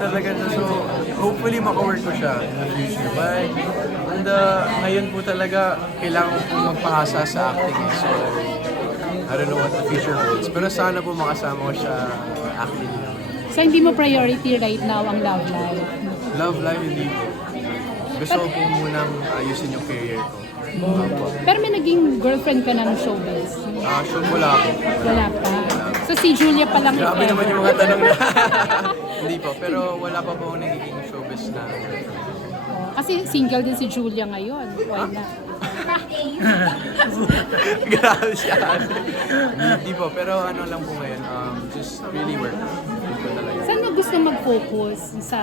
Talaga siya, so hopefully maka-work ko siya in the future. But ngayon po talaga kailangan ko magpahasa sa acting. So I don't know what the future holds. Pero sana po makasama ko siya acting. So hindi mo priority right now ang love life? Love life, hindi po. Gusto ko po munang ayusin yung career ko. Pero may naging girlfriend ka ng showbiz? So wala po. Wala pa? So si Julia pa lang Grabe if naman ever. yung mga tanong na. Hindi po, pero wala pa po nagiging showbiz na. Kasi single din si Julia ngayon. Why not? Grabe siya. Hindi po, pero ano lang po ngayon, just really work. Yun po talaga. Saan mo gusto mag-focus sa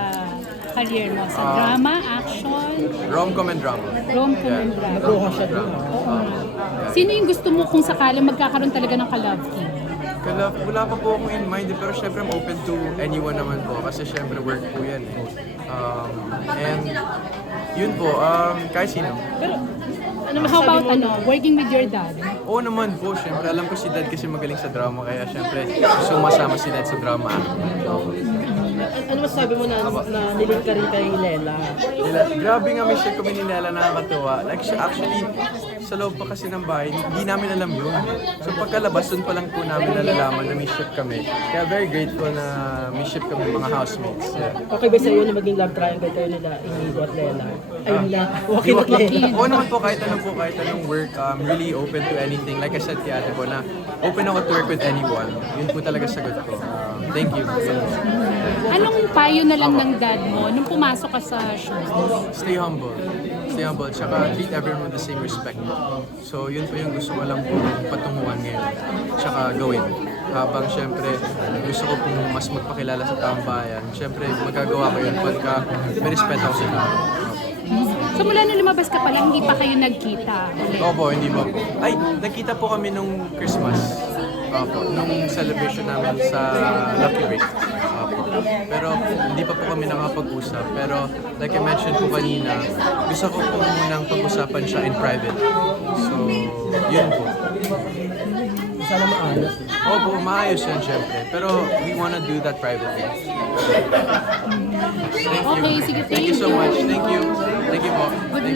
career mo? Sa drama, action, Rom-com and drama. rom-com and drama? Nakuha siya doon. Oo nga. Sino yung gusto mo kung sakaling magkakaroon talaga ng ka-love team? Wala pa po akong in mind, pero syempre I'm open to anyone naman po kasi syempre work po yan. And yun po, kahit sino. Pero, ano How masasabi about mo? working with your dad? Oo naman po, syempre alam ko si Dad kasi magaling sa drama, kaya syempre gusto masama si Dad sa drama. Ano masasabi mo na nilink ka rin kay Lela? Grabe nga may share kami ni Lela, nakakatuwa. Like, actually, sa loob pa kasi ng bahay, hindi namin alam yun. So pagkalabas, dun pa lang po namin nalalaman na may ship kami. Kaya very grateful na may ship kami mga housemates. Yeah. Okay ba sa'yo na maging love triangle kayo nila, Inigo at Lela? Ayun lang. Okay na Lela. Oo naman po, kahit anong work, really open to anything. Like I said kay ate po na open ako to work with anyone. Yun po talaga sagot ko. Thank you. Anong payo na lang ng dad mo nung pumasok ka sa show? Stay humble. Stay humble. Tsaka treat everyone with the same respect. So yun po yung gusto ko lang po patunguhan ngayon. Tsaka gawin. Habang syempre gusto ko pong mas magpakilala sa taong bayan. Syempre magagawa ko yun pagka may respeto ako sa tao. So mula nung lumabas ka pa lang, hindi pa kayo nagkita? Opo, hindi po. Ay, nakita po kami nung Christmas. Opo, nung celebration namin sa Lucky Break. Opo. Pero hindi pa po kami nakapag-usap. Pero like I mentioned po kanina, gusto ko po munang pag-usapan siya in private. So, yun po. Sana maayos. Opo, maayos yan syempre. Pero we wanna do that privately. Thank you. Okay, sige, Thank you so much. Thank you. Thank you po. Good Thank luck.